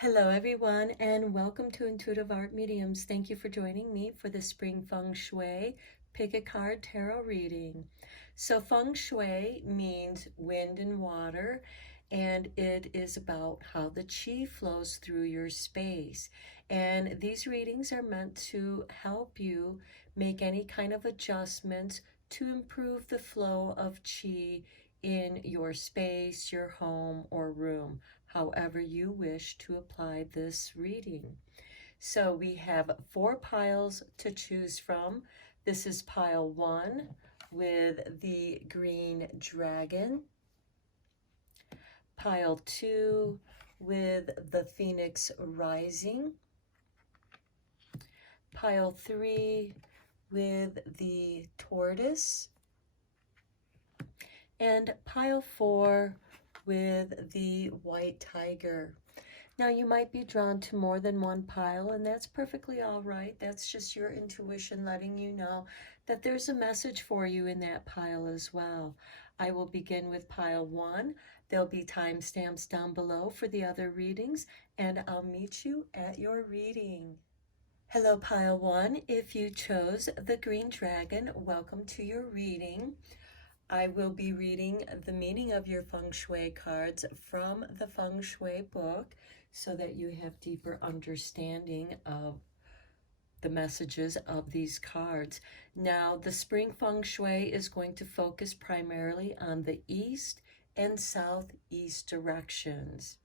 Hello, everyone, and welcome to Intuitive Art Mediums. Thank you for joining me for the Spring Feng Shui Pick a Card Tarot reading. So, Feng Shui means wind and water, and it is about how the chi flows through your space. And these readings are meant to help you make any kind of adjustments to improve the flow of chi in your space, your home, or room, however you wish to apply this reading. So we have 4 piles to choose from. This is pile 1 with the green dragon, pile 2 with the phoenix rising, pile 3 with the tortoise, and pile 4 with the white tiger. Now, you might be drawn to more than one pile, and that's perfectly all right. That's just your intuition letting you know that there's a message for you in that pile as well. I will begin with pile 1. There'll be timestamps down below for the other readings, and I'll meet you at your reading. Hello, pile 1. If you chose the green dragon, welcome to your reading. I will be reading the meaning of your Feng Shui cards from the Feng Shui book so that you have deeper understanding of the messages of these cards. Now, the Spring Feng Shui is going to focus primarily on the east and southeast directions.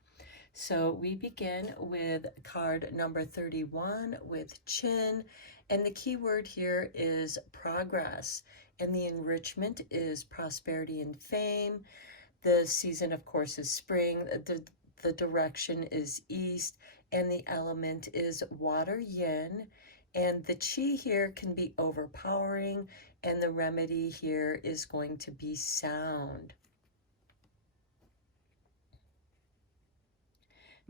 So we begin with card number 31 with Chin, and the key word here is progress. And the enrichment is prosperity and fame. The season, of course, is spring. The direction is east, and the element is water yin. And the chi here can be overpowering, and the remedy here is going to be sound.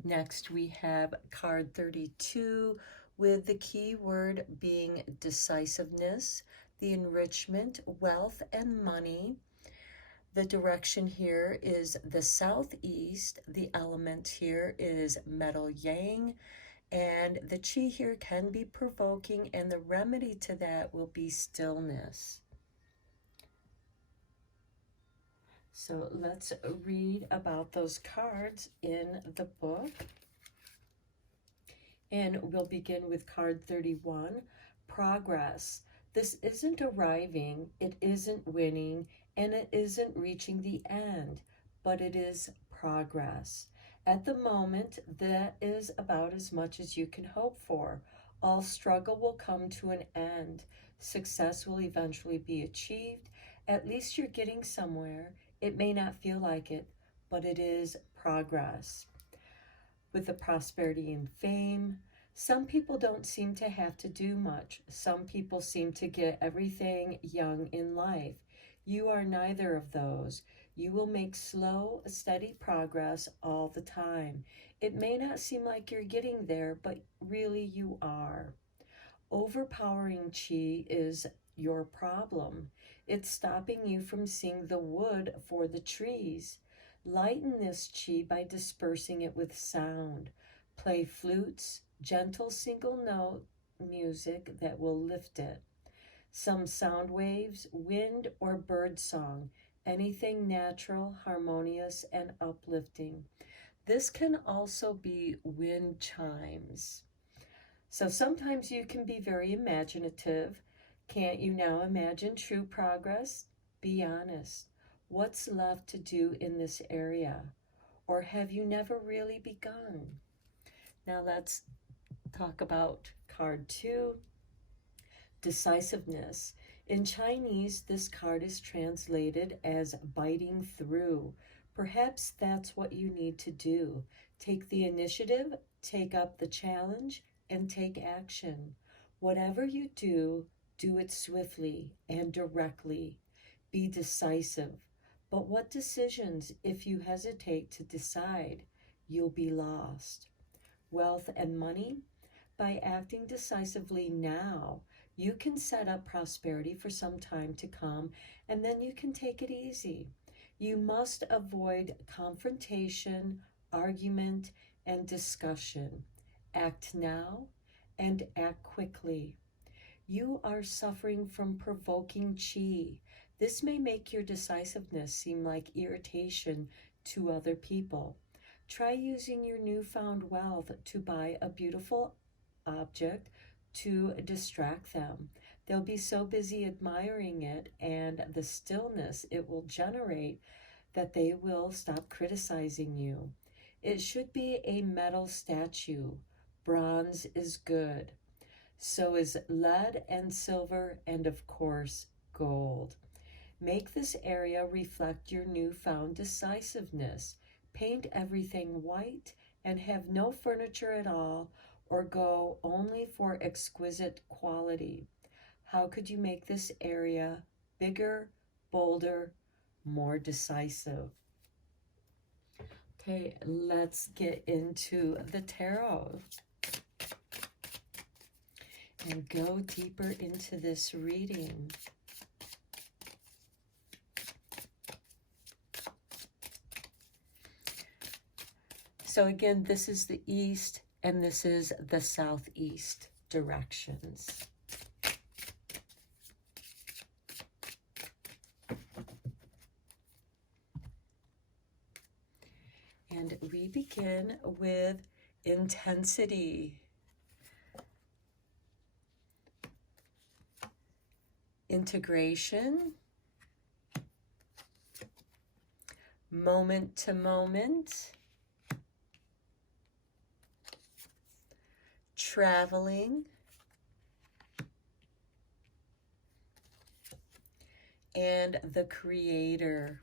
Next, we have card 32 with the key word being decisiveness, the enrichment, wealth, and money. The direction here is the southeast. The element here is metal yang, and the chi here can be provoking, and the remedy to that will be stillness. So let's read about those cards in the book. And we'll begin with card 31, progress. This isn't arriving, it isn't winning, and it isn't reaching the end, but it is progress. At the moment, that is about as much as you can hope for. All struggle will come to an end. Success will eventually be achieved. At least you're getting somewhere. It may not feel like it, but it is progress. With the prosperity and fame, some people don't seem to have to do much. Some people seem to get everything young in life. You are neither of those. You will make slow, steady progress all the time. It may not seem like you're getting there, but really you are. Overpowering chi is your problem. It's stopping you from seeing the wood for the trees. Lighten this chi by dispersing it with sound. Play flutes, gentle single note music that will lift it. Some sound waves, wind, or bird song, anything natural, harmonious, and uplifting. This can also be wind chimes. So sometimes you can be very imaginative. Can't you now imagine true progress? Be honest. What's left to do in this area? Or have you never really begun? Now let's talk about card 2, decisiveness. In Chinese, this card is translated as biting through. Perhaps that's what you need to do. Take the initiative, take up the challenge, and take action. Whatever you do, do it swiftly and directly. Be decisive. But what decisions if you hesitate to decide? You'll be lost. Wealth and money? By acting decisively now, you can set up prosperity for some time to come, and then you can take it easy. You must avoid confrontation, argument, and discussion. Act now and act quickly. You are suffering from provoking chi. This may make your decisiveness seem like irritation to other people. Try using your newfound wealth to buy a beautiful object to distract them. They'll be so busy admiring it and the stillness it will generate that they will stop criticizing you. It should be a metal statue. Bronze is good. So is lead and silver, and of course, gold. Make this area reflect your newfound decisiveness. Paint everything white and have no furniture at all, or go only for exquisite quality. How could you make this area bigger, bolder, more decisive? Okay, let's get into the tarot and go deeper into this reading. So again, this is the east and this is the southeast directions. And we begin with intensity. Integration. Moment to moment. Traveling. And the Creator.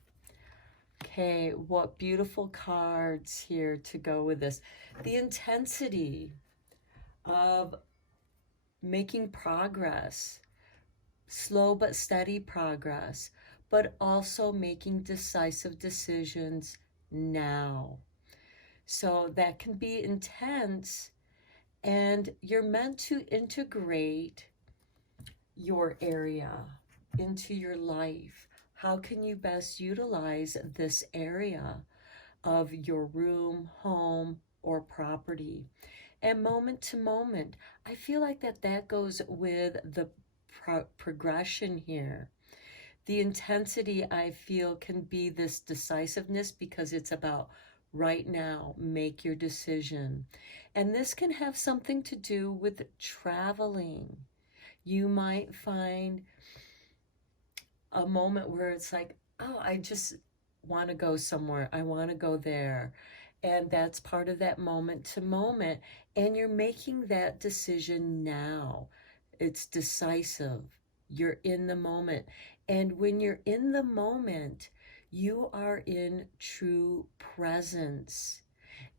Okay, what beautiful cards here to go with this. The intensity of making progress, slow but steady progress, but also making decisive decisions now. So that can be intense, and you're meant to integrate your area into your life. How can you best utilize this area of your room, home, or property? And moment to moment, I feel like that goes with the progression here. The intensity, I feel, can be this decisiveness because it's about right now, make your decision. And this can have something to do with traveling. You might find a moment where it's like, oh, I just want to go somewhere. I want to go there. And that's part of that moment to moment. And you're making that decision now. It's decisive. You're in the moment. And when you're in the moment, you are in true presence.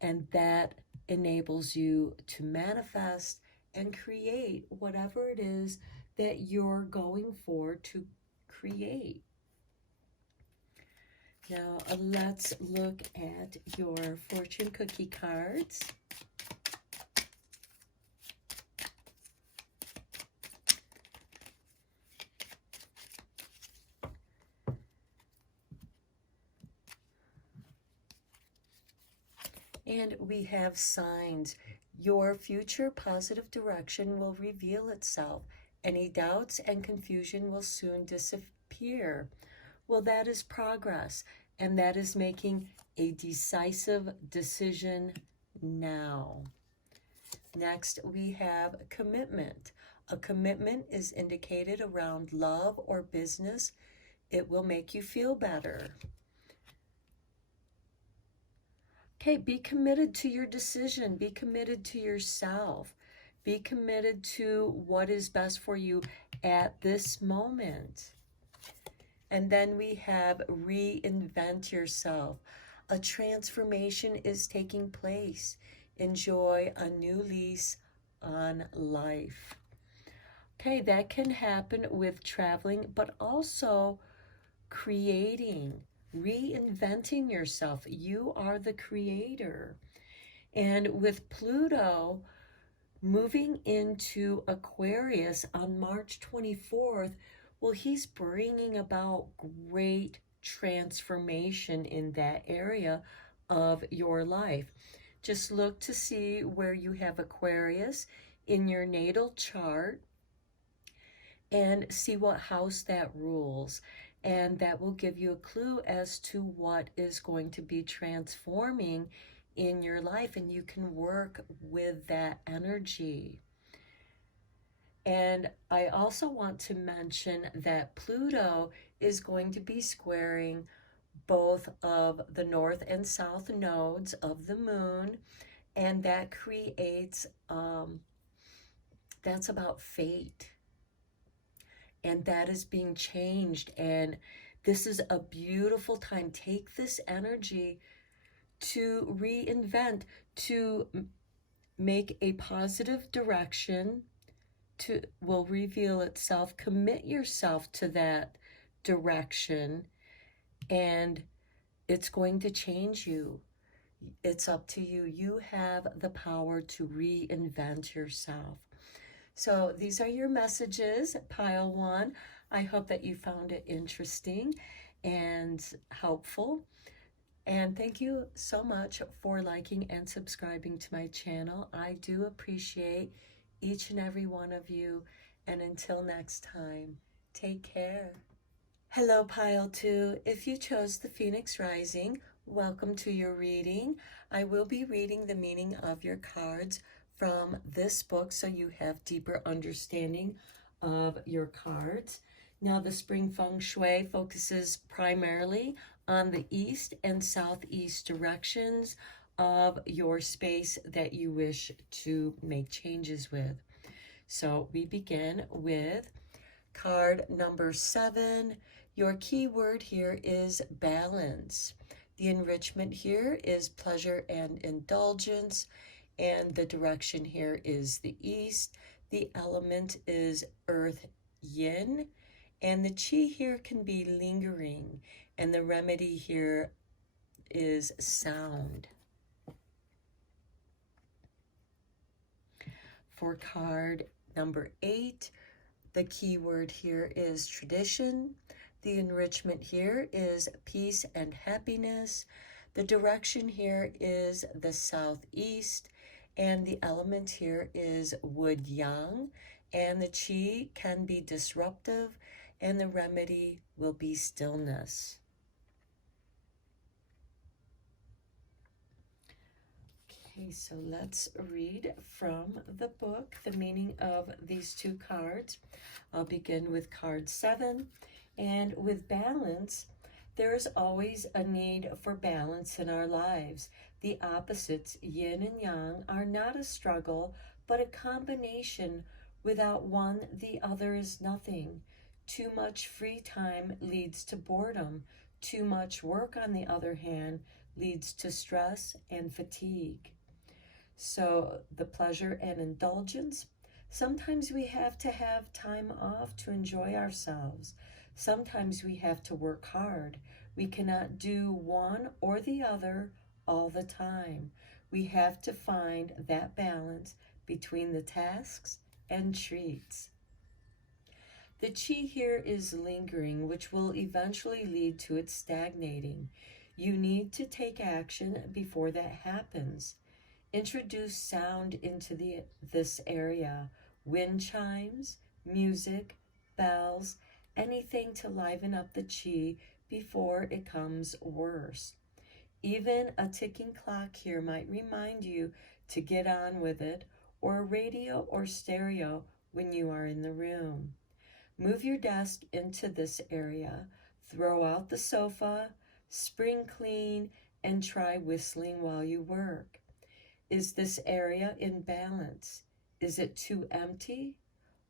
And that enables you to manifest and create whatever it is that you're going for to create. Now let's look at your fortune cookie cards. And we have signs. Your future positive direction will reveal itself. Any doubts and confusion will soon disappear. Well, that is progress, and that is making a decisive decision now. Next, we have commitment. A commitment is indicated around love or business. It will make you feel better. Okay, be committed to your decision. Be committed to yourself. Be committed to what is best for you at this moment. And then we have reinvent yourself. A transformation is taking place. Enjoy a new lease on life. Okay, that can happen with traveling, but also creating, reinventing yourself. You are the creator. And with Pluto moving into Aquarius on March 24th, well, he's bringing about great transformation in that area of your life. Just look to see where you have Aquarius in your natal chart and see what house that rules. And that will give you a clue as to what is going to be transforming in your life, and you can work with that energy. And I also want to mention that Pluto is going to be squaring both of the north and south nodes of the moon, and that creates, that's about fate. And that is being changed. And this is a beautiful time. Take this energy to reinvent, to make a positive direction, to will reveal itself. Commit yourself to that direction, and it's going to change you. It's up to you. You have the power to reinvent yourself. So these are your messages, pile one. I hope that you found it interesting and helpful. And thank you so much for liking and subscribing to my channel. I do appreciate each and every one of you. And until next time, take care. Hello, pile two. If you chose the Phoenix Rising, welcome to your reading. I will be reading the meaning of your cards from this book so you have deeper understanding of your cards. Now, the Spring Feng Shui focuses primarily on the east and southeast directions of your space that you wish to make changes with. So we begin with card number 7. Your key word here is balance. The enrichment here is pleasure and indulgence, and the direction here is the east. The element is earth yin, and the chi here can be lingering, and the remedy here is sound. For card number 8, the key word here is tradition. The enrichment here is peace and happiness. The direction here is the southeast, and the element here is wood yang, and the chi can be disruptive, and the remedy will be stillness. Okay, so let's read from the book the meaning of these two cards. I'll begin with card 7. And with balance, there is always a need for balance in our lives. The opposites, yin and yang, are not a struggle, but a combination. Without one, the other is nothing. Too much free time leads to boredom. Too much work, on the other hand, leads to stress and fatigue. So the pleasure and indulgence, sometimes we have to have time off to enjoy ourselves. Sometimes we have to work hard. We cannot do one or the other all the time. We have to find that balance between the tasks and treats. The chi here is lingering, which will eventually lead to it stagnating. You need to take action before that happens. Introduce sound into this area. Wind chimes, music, bells, anything to liven up the chi before it comes worse. Even a ticking clock here might remind you to get on with it, or a radio or stereo when you are in the room. Move your desk into this area, throw out the sofa, spring clean, and try whistling while you work. Is this area in balance? Is it too empty,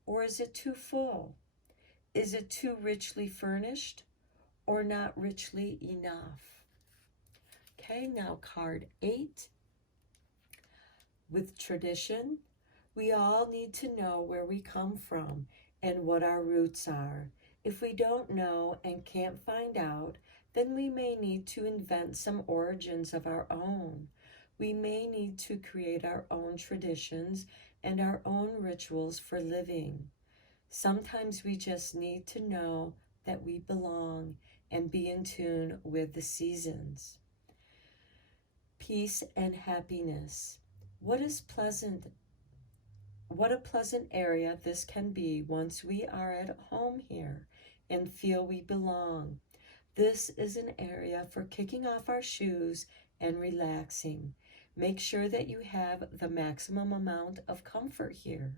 or is it too full? Is it too richly furnished, or not richly enough? Okay, now card 8. With tradition, we all need to know where we come from and what our roots are. If we don't know and can't find out, then we may need to invent some origins of our own. We may need to create our own traditions and our own rituals for living. Sometimes we just need to know that we belong and be in tune with the seasons. peace and happiness. What is pleasant? What a pleasant area this can be once we are at home here and feel we belong. This is an area for kicking off our shoes and relaxing. Make sure that you have the maximum amount of comfort here.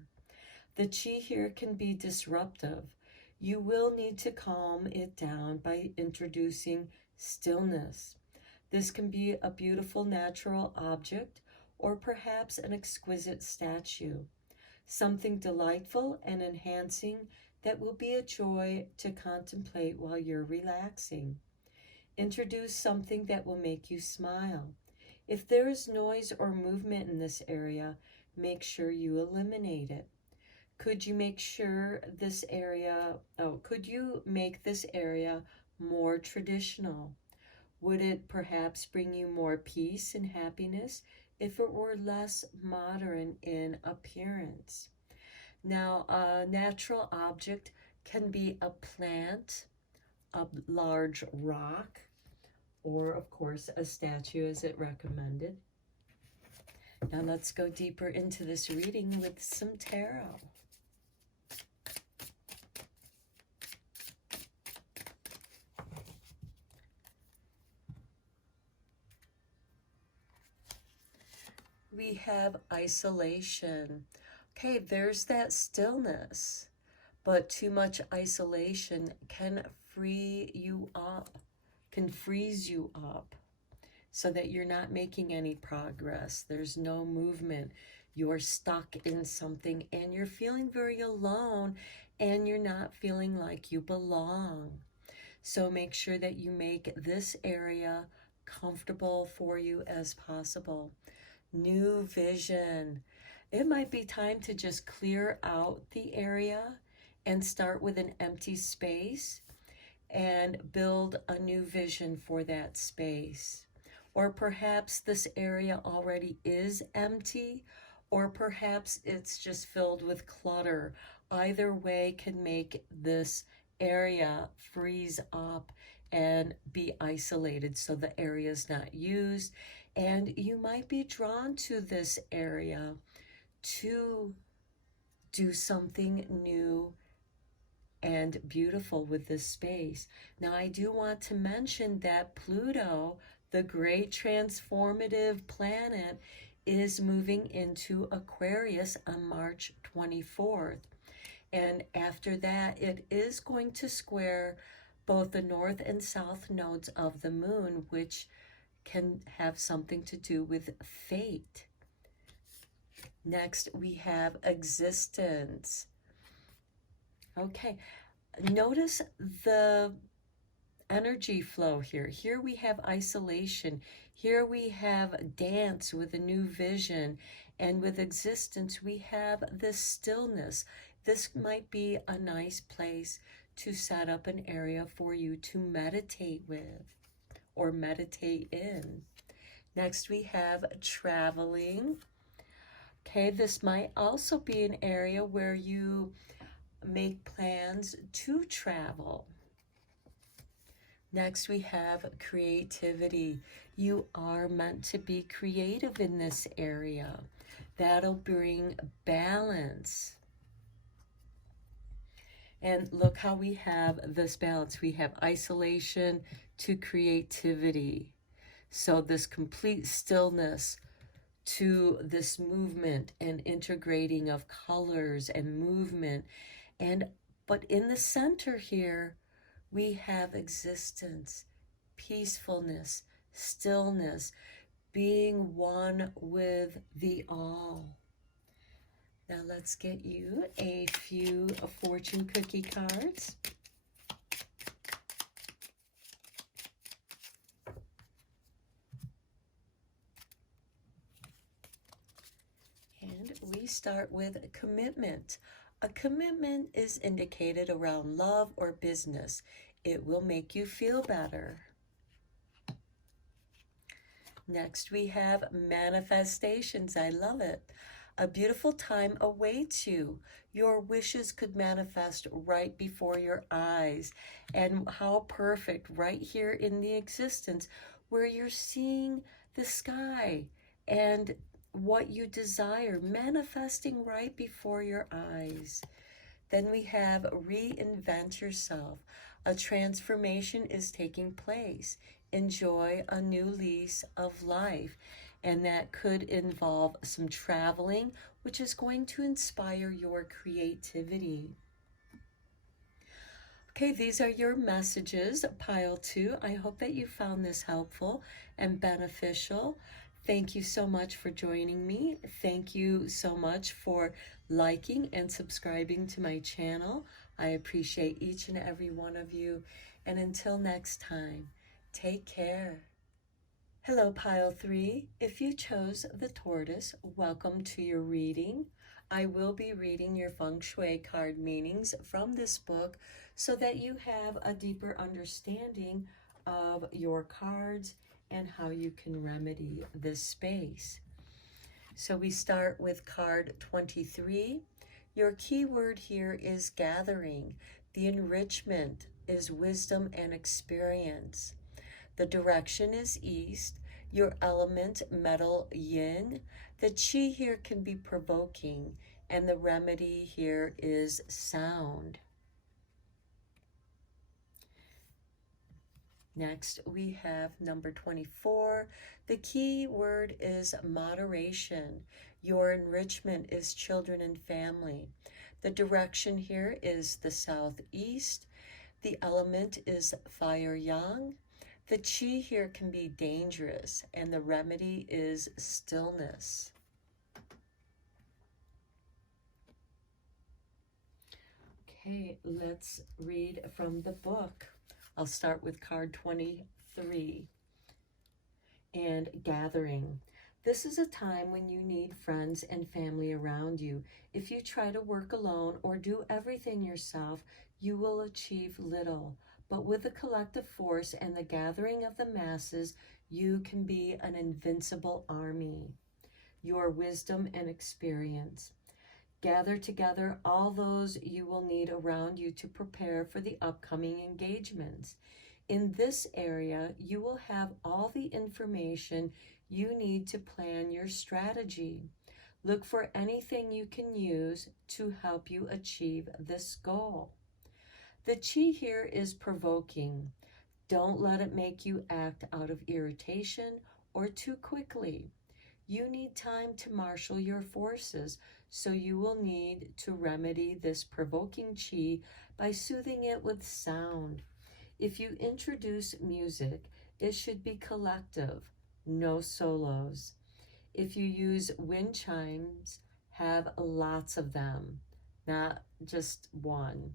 The chi here can be disruptive. You will need to calm it down by introducing stillness. This can be a beautiful natural object or perhaps an exquisite statue. Something delightful and enhancing that will be a joy to contemplate while you're relaxing. Introduce something that will make you smile. If there is noise or movement in this area, make sure you eliminate it. Could you make this area more traditional? Would it perhaps bring you more peace and happiness if it were less modern in appearance? Now, a natural object can be a plant, a large rock, or of course a statue as it recommended. Now let's go deeper into this reading with some tarot. We have isolation. Okay, there's that stillness, but too much isolation can freeze you up so that you're not making any progress. There's no movement. You're stuck in something and you're feeling very alone and you're not feeling like you belong. So make sure that you make this area comfortable for you as possible. New vision. It might be time to just clear out the area and start with an empty space and build a new vision for that space. Or perhaps this area already is empty, or perhaps it's just filled with clutter. Either way can make this area freeze up and be isolated so the area is not used. And you might be drawn to this area to do something new and beautiful with this space. Now, I do want to mention that Pluto, the great transformative planet, is moving into Aquarius on March 24th. And after that, it is going to square both the north and south nodes of the moon, which can have something to do with fate. Next, we have existence. Okay, notice the energy flow here. Here we have isolation. Here we have dance with a new vision. And with existence, we have this stillness. This might be a nice place to set up an area for you to meditate with or meditate in. Next, we have traveling. Okay, this might also be an area where you make plans to travel. Next, we have creativity. You are meant to be creative in this area. That'll bring balance. And look how we have this balance. We have isolation to creativity. So this complete stillness to this movement and integrating of colors and movement. But in the center here, we have existence, peacefulness, stillness, being one with the all. Now let's get you a few fortune cookie cards. And we start with commitment. A commitment is indicated around love or business. It will make you feel better. Next, we have manifestations. I love it. A beautiful time awaits you. Your wishes could manifest right before your eyes. And how perfect right here in the existence where you're seeing the sky, and what you desire manifesting right before your eyes. Then we have reinvent yourself. A transformation is taking place. Enjoy a new lease of life. And that could involve some traveling, which is going to inspire your creativity. Okay, these are your messages, pile 2. I hope that you found this helpful and beneficial. Thank you so much for joining me. Thank you so much for liking and subscribing to my channel. I appreciate each and every one of you. And until next time, take care. Hello, pile 3. If you chose the tortoise, welcome to your reading. I will be reading your Feng Shui card meanings from this book so that you have a deeper understanding of your cards and how you can remedy this space. So we start with card 23. Your key word here is gathering. The enrichment is wisdom and experience. The direction is east. Your element, metal, yin. The chi here can be provoking, and the remedy here is sound. Next, we have number 24. The key word is moderation. Your enrichment is children and family. The direction here is the southeast. The element is fire yang. The chi here can be dangerous, and the remedy is stillness. Okay, let's read from the book. I'll start with card 23 and gathering. This is a time when you need friends and family around you. If you try to work alone or do everything yourself, you will achieve little. But with the collective force and the gathering of the masses, you can be an invincible army. Your wisdom and experience. Gather together all those you will need around you to prepare for the upcoming engagements. In this area, you will have all the information you need to plan your strategy. Look for anything you can use to help you achieve this goal. The chi here is provoking. Don't let it make you act out of irritation or too quickly. You need time to marshal your forces, so you will need to remedy this provoking chi by soothing it with sound. If you introduce music, it should be collective, no solos. If you use wind chimes, have lots of them, not just one.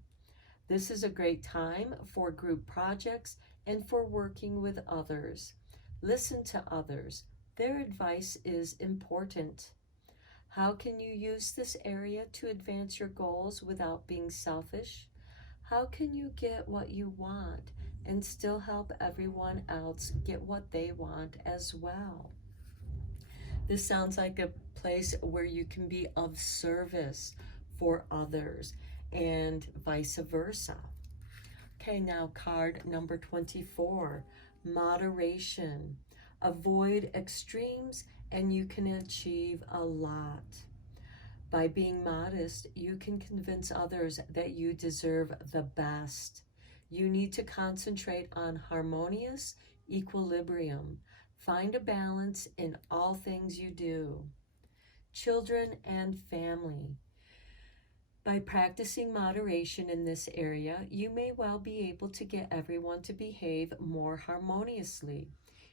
This is a great time for group projects and for working with others. Listen to others. Their advice is important. How can you use this area to advance your goals without being selfish? How can you get what you want and still help everyone else get what they want as well? This sounds like a place where you can be of service for others and vice versa. Okay, now card number 24, moderation. Avoid extremes and you can achieve a lot. By being modest, you can convince others that you deserve the best. You need to concentrate on harmonious equilibrium. Find a balance in all things you do. Children and family. By practicing moderation in this area, you may well be able to get everyone to behave more harmoniously.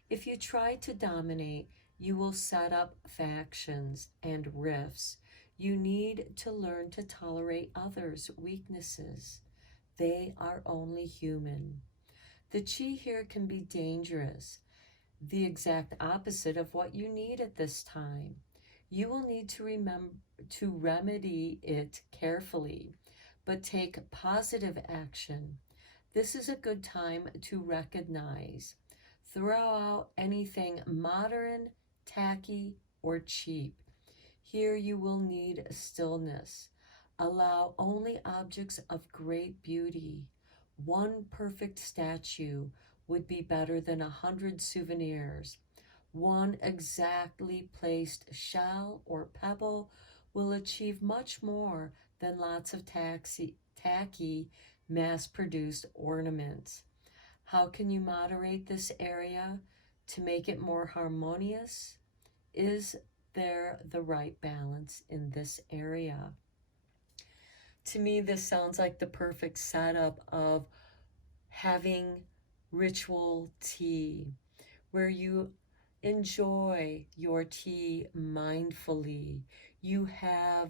If you try to dominate, you will set up factions and rifts. You need to learn to tolerate others' weaknesses. They are only human. The chi here can be dangerous, the exact opposite of what you need at this time. You will need to remember to remedy it carefully, but take positive action. This is a good time to recognize. Throw out anything modern, tacky, or cheap. Here you will need stillness. Allow only objects of great beauty. One perfect statue would be better than 100 souvenirs. One exactly placed shell or pebble will achieve much more than lots of tacky, mass-produced ornaments. How can you moderate this area to make it more harmonious? Is there the right balance in this area? To me, this sounds like the perfect setup of having ritual tea, where you enjoy your tea mindfully. You have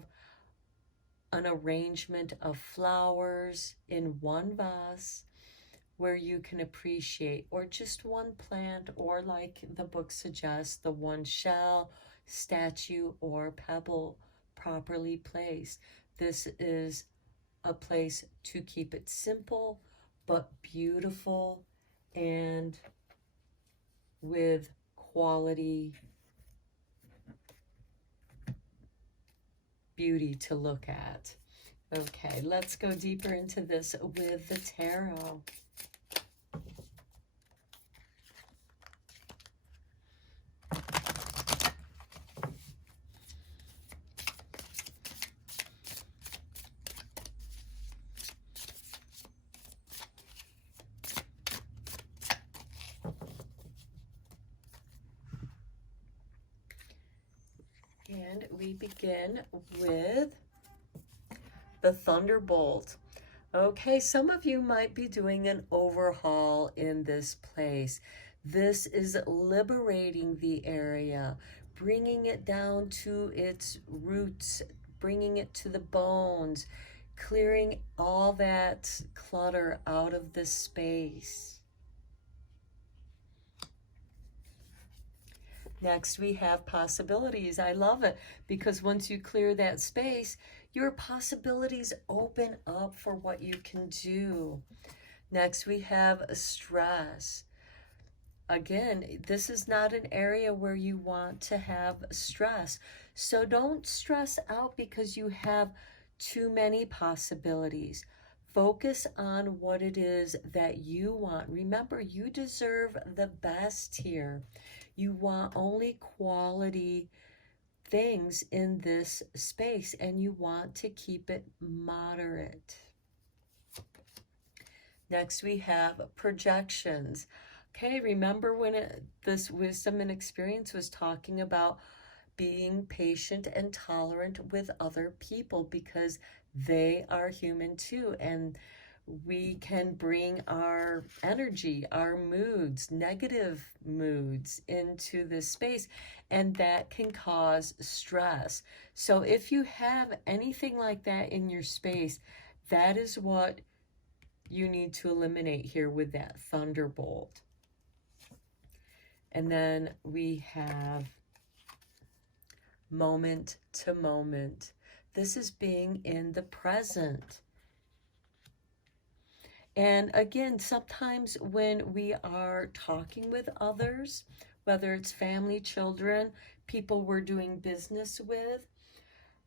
an arrangement of flowers in one vase where you can appreciate, or just one plant, or like the book suggests, the one shell, statue, or pebble properly placed. This is a place to keep it simple but beautiful and with quality beauty to look at. Okay, let's go deeper into this with the tarot. And we begin with the Thunderbolt. Okay, some of you might be doing an overhaul in this place. This is liberating the area, bringing it down to its roots, bringing it to the bones, clearing all that clutter out of this space. Next, we have possibilities. I love it because once you clear that space, your possibilities open up for what you can do. Next, we have stress. Again, this is not an area where you want to have stress. So don't stress out because you have too many possibilities. Focus on what it is that you want. Remember, you deserve the best here. You want only quality things in this space, and you want to keep it moderate. Next, we have projections. Okay, remember when this wisdom and experience was talking about being patient and tolerant with other people because they are human too, and we can bring our energy, our moods, negative moods into this space, and that can cause stress. So if you have anything like that in your space, that is what you need to eliminate here with that thunderbolt. And then we have moment to moment. This is being in the present. And again, sometimes when we are talking with others, whether it's family, children, people we're doing business with,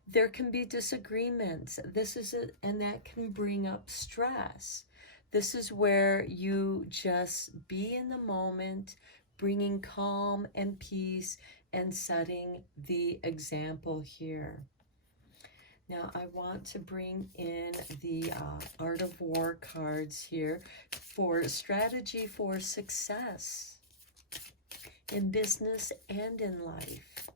there can be disagreements. And that can bring up stress. This is where you just be in the moment, bringing calm and peace and setting the example here. Now I want to bring in the Art of War cards here for strategy for success in business and in life.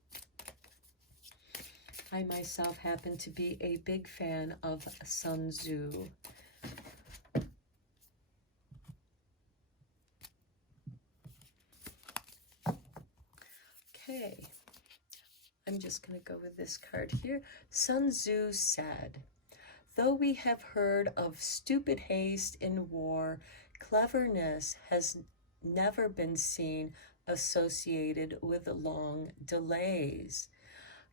I myself happen to be a big fan of Sun Tzu. Okay, I'm just going to go with this card here. Sun Tzu said, "Though we have heard of stupid haste in war, cleverness has never been seen associated with long delays."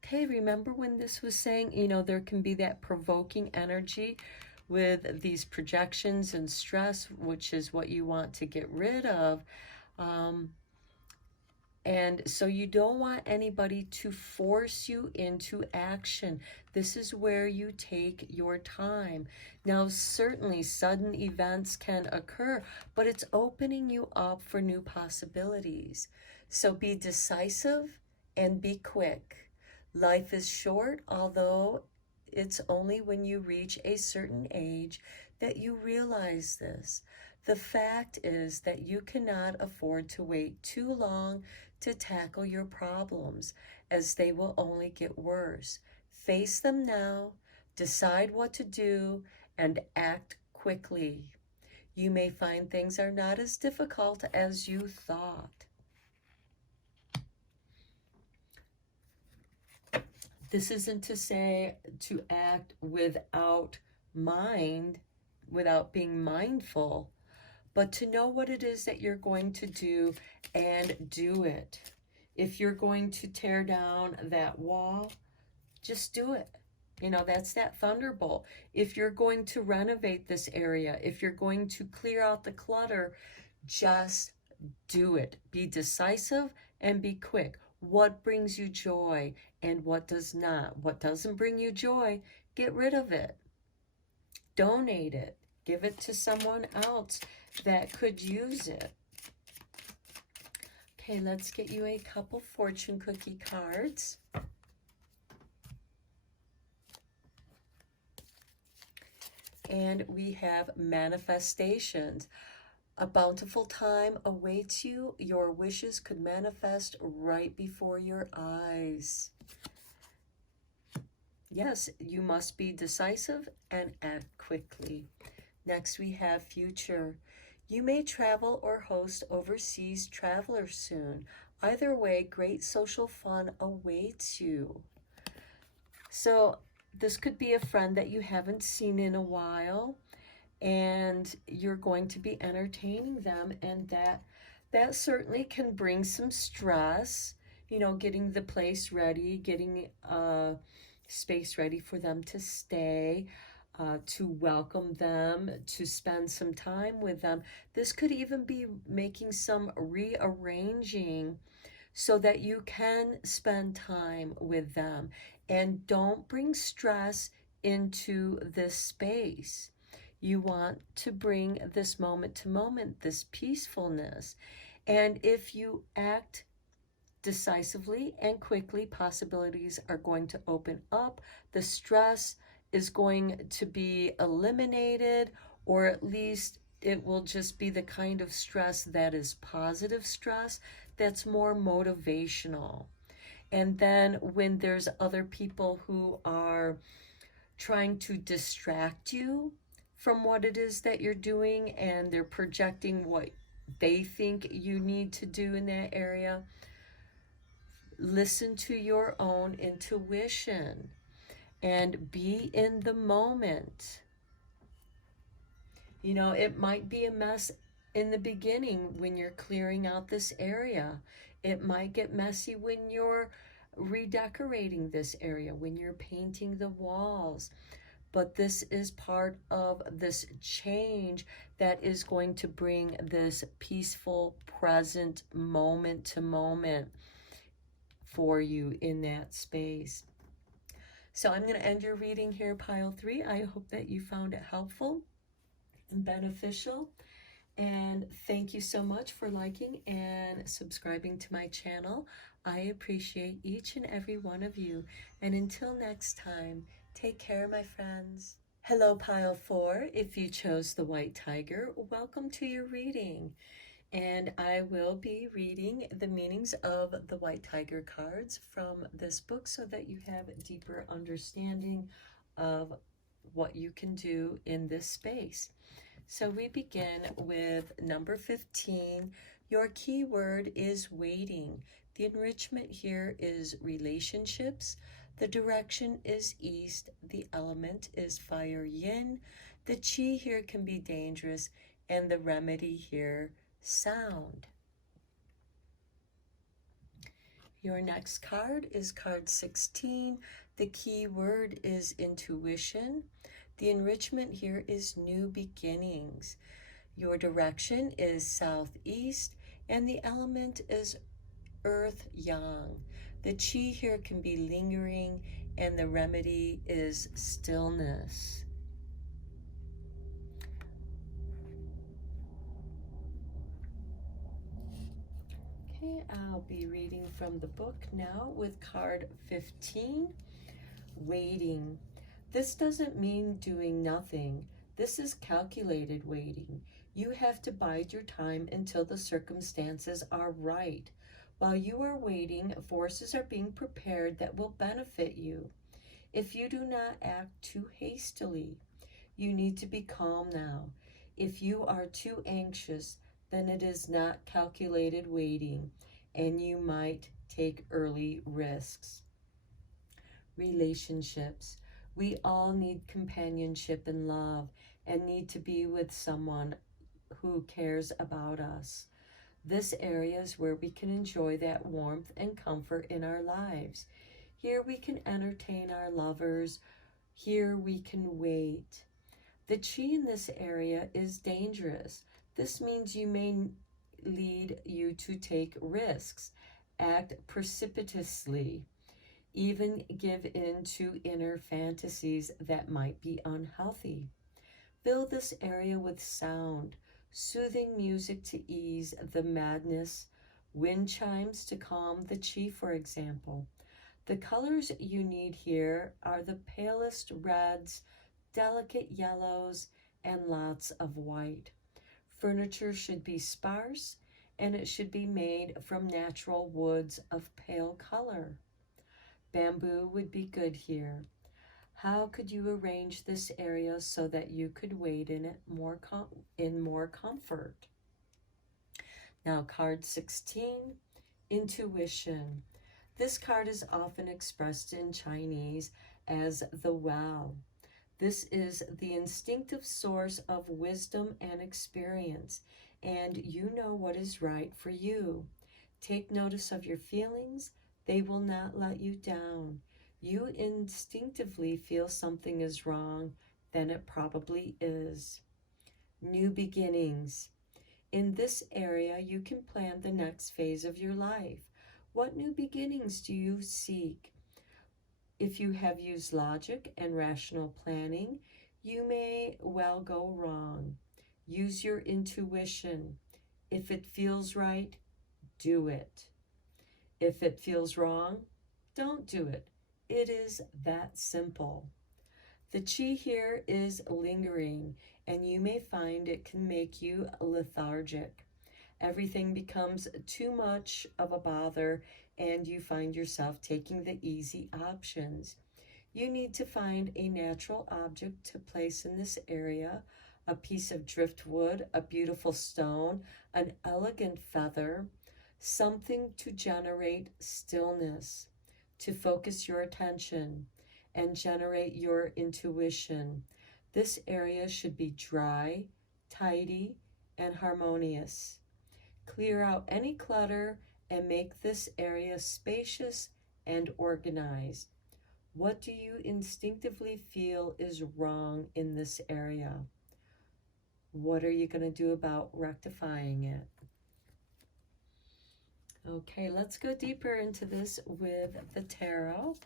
Okay, remember when this was saying, there can be that provoking energy with these projections and stress, which is what you want to get rid of. And so you don't want anybody to force you into action. This is where you take your time. Now, certainly sudden events can occur, but it's opening you up for new possibilities. So be decisive and be quick. Life is short, although it's only when you reach a certain age that you realize this. The fact is that you cannot afford to wait too long to tackle your problems, as they will only get worse. Face them now, decide what to do, and act quickly. You may find things are not as difficult as you thought. This isn't to say to act without being mindful, but to know what it is that you're going to do and do it. If you're going to tear down that wall, just do it. That's that thunderbolt. If you're going to renovate this area, if you're going to clear out the clutter, just do it. Be decisive and be quick. What brings you joy and what does not? What doesn't bring you joy, get rid of it. Donate it. Give it to someone else that could use it. Okay, let's get you a couple fortune cookie cards. And we have manifestations. A bountiful time awaits you. Your wishes could manifest right before your eyes. Yes, you must be decisive and act quickly. Next, we have future. You may travel or host overseas travelers soon. Either way, great social fun awaits you. So this could be a friend that you haven't seen in a while, and you're going to be entertaining them, and that certainly can bring some stress, getting the place ready, getting space ready for them to stay, to welcome them, to spend some time with them. This could even be making some rearranging so that you can spend time with them. And don't bring stress into this space. You want to bring this moment to moment, this peacefulness. And if you act decisively and quickly, possibilities are going to open up. The stress is going to be eliminated, or at least it will just be the kind of stress that is positive stress, that's more motivational. And then when there's other people who are trying to distract you from what it is that you're doing, and they're projecting what they think you need to do in that area, listen to your own intuition and be in the moment. It might be a mess in the beginning when you're clearing out this area. It might get messy when you're redecorating this area, when you're painting the walls. But this is part of this change that is going to bring this peaceful, present, moment to moment for you in that space. So I'm going to end your reading here, pile 3. I hope that you found it helpful and beneficial. And thank you so much for liking and subscribing to my channel. I appreciate each and every one of you. And until next time, take care, my friends. Hello, pile 4. If you chose the white tiger, welcome to your reading. And I will be reading the meanings of the white tiger cards from this book so that you have a deeper understanding of what you can do in this space. So we begin with number 15. Your keyword is waiting. The enrichment here is relationships. The direction is east. The element is fire yin. The chi here can be dangerous, and the remedy here, sound. Your next card is card 16. The key word is intuition. The enrichment here is new beginnings. Your direction is southeast, and the element is earth yang. The chi here can be lingering, and the remedy is stillness. Okay, I'll be reading from the book now with card 15, Waiting. This doesn't mean doing nothing. This is calculated waiting. You have to bide your time until the circumstances are right. While you are waiting, forces are being prepared that will benefit you. If you do not act too hastily, you need to be calm now. If you are too anxious, then it is not calculated waiting, and you might take early risks. Relationships. We all need companionship and love and need to be with someone who cares about us. This area is where we can enjoy that warmth and comfort in our lives. Here we can entertain our lovers. Here we can wait. The chi in this area is dangerous. This means you may lead you to take risks, act precipitously, even give in to inner fantasies that might be unhealthy. Fill this area with sound, soothing music to ease the madness, wind chimes to calm the chi, for example. The colors you need here are the palest reds, delicate yellows, and lots of white. Furniture should be sparse, and it should be made from natural woods of pale color. Bamboo would be good here. How could you arrange this area so that you could wait in it in more comfort? Now, card 16, Intuition. This card is often expressed in Chinese as the well. This is the instinctive source of wisdom and experience, and you know what is right for you. Take notice of your feelings. They will not let you down. You instinctively feel something is wrong, then it probably is. New beginnings. In this area, you can plan the next phase of your life. What new beginnings do you seek? If you have used logic and rational planning, you may well go wrong. Use your intuition. If it feels right, do it. If it feels wrong, don't do it. It is that simple. The chi here is lingering, and you may find it can make you lethargic. Everything becomes too much of a bother, and you find yourself taking the easy options. You need to find a natural object to place in this area, a piece of driftwood, a beautiful stone, an elegant feather, something to generate stillness, to focus your attention and generate your intuition. This area should be dry, tidy, and harmonious. Clear out any clutter and make this area spacious and organized. What do you instinctively feel is wrong in this area? What are you going to do about rectifying it? Okay, let's go deeper into this with the tarot.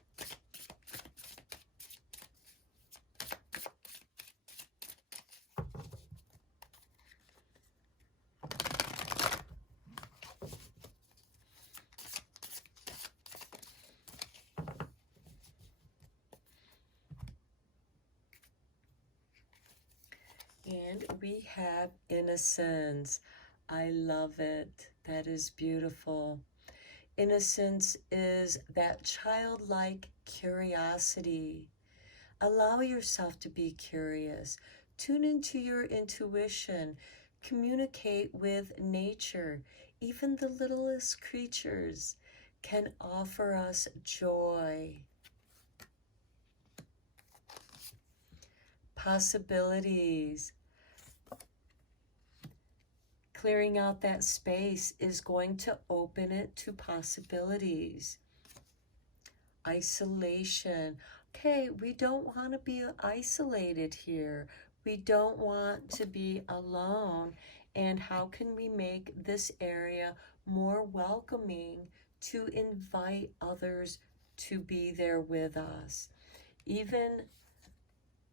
And we have innocence. I love it. That is beautiful. Innocence is that childlike curiosity. Allow yourself to be curious. Tune into your intuition. Communicate with nature. Even the littlest creatures can offer us joy. Possibilities. Clearing out that space is going to open it to possibilities. Isolation. Okay, we don't want to be isolated here. We don't want to be alone. And how can we make this area more welcoming to invite others to be there with us? Even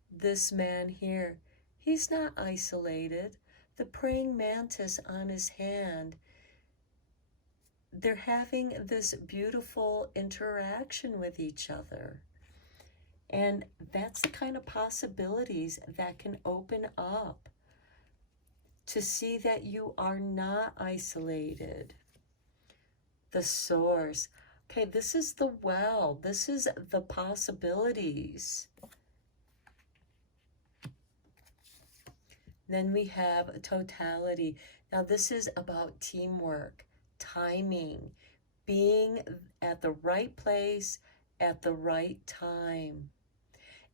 this man here, he's not isolated. The praying mantis on his hand they're having this beautiful interaction with each other. And that's the kind of possibilities that can open up to see that you are not isolated. The source. Okay, this is the well. This is the possibilities. Then we have totality. Now this is about teamwork, timing, being at the right place at the right time,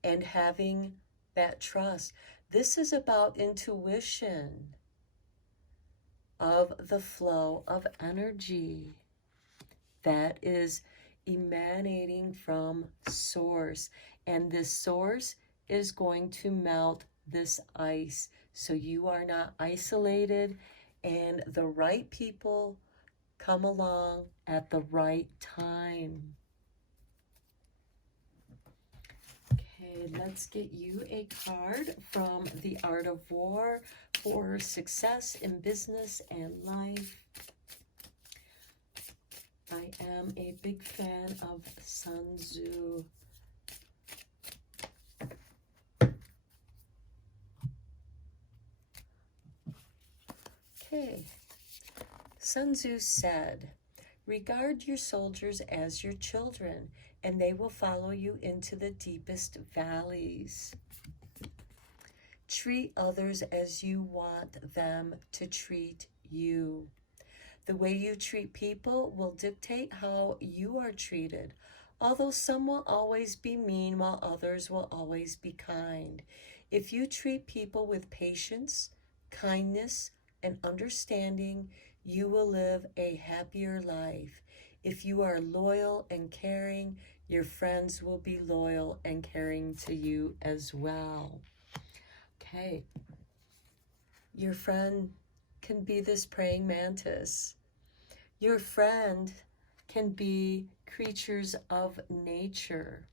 and having that trust. This is about intuition of the flow of energy that is emanating from source. And this source is going to melt this ice. So you are not isolated, and the right people come along at the right time. Okay, let's get you a card from the Art of War for success in business and life. I am a big fan of Sun Tzu. Okay, Sun Tzu said, "Regard your soldiers as your children, and they will follow you into the deepest valleys. Treat others as you want them to treat you. The way you treat people will dictate how you are treated, although some will always be mean while others will always be kind. If you treat people with patience, kindness, and understanding, you will live a happier life. If you are loyal and caring, your friends will be loyal and caring to you as well." Okay. Your friend can be this praying mantis. Your friend can be creatures of nature.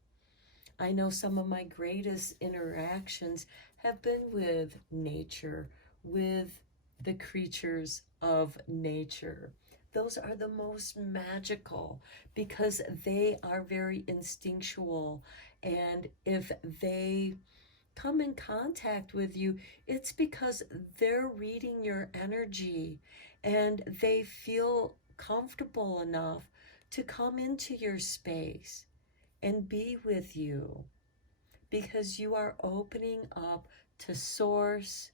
I know some of my greatest interactions have been with nature, with the creatures of nature. Those are the most magical because they are very instinctual. And if they come in contact with you, it's because they're reading your energy and they feel comfortable enough to come into your space and be with you because you are opening up to source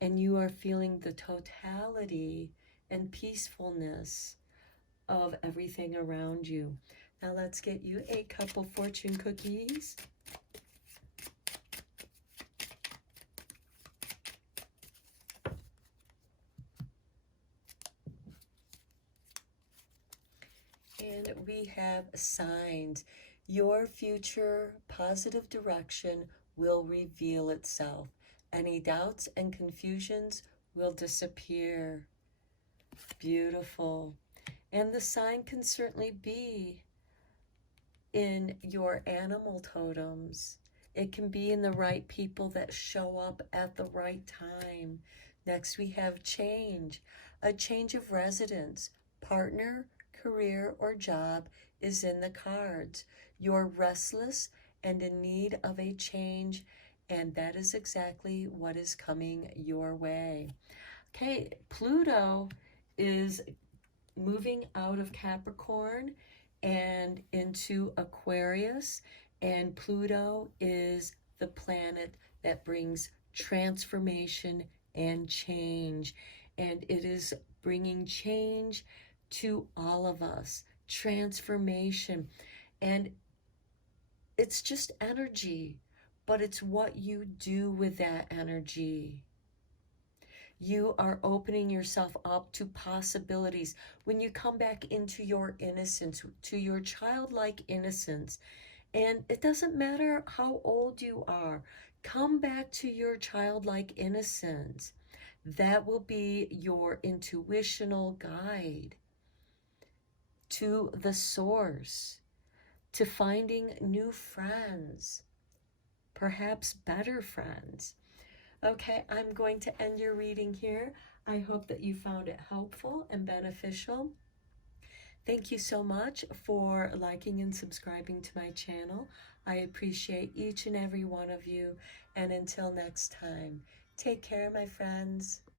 and you are feeling the totality and peacefulness of everything around you. Now let's get you a couple fortune cookies. And we have signs. Your future positive direction will reveal itself. Any doubts and confusions will disappear. Beautiful. And the sign can certainly be in your animal totems. It can be in the right people that show up at the right time. Next, we have change. A change of residence, partner, career, or job is in the cards. You're restless and in need of a change, and that is exactly what is coming your way. Okay, Pluto is moving out of Capricorn and into Aquarius, and Pluto is the planet that brings transformation and change, and it is bringing change to all of us, transformation, and it's just energy, but it's what you do with that energy. You are opening yourself up to possibilities. When you come back into your innocence, to your childlike innocence, and it doesn't matter how old you are, come back to your childlike innocence. That will be your intuitional guide to the source, to finding new friends, perhaps better friends. Okay, I'm going to end your reading here. I hope that you found it helpful and beneficial. Thank you so much for liking and subscribing to my channel. I appreciate each and every one of you. And until next time, take care, my friends.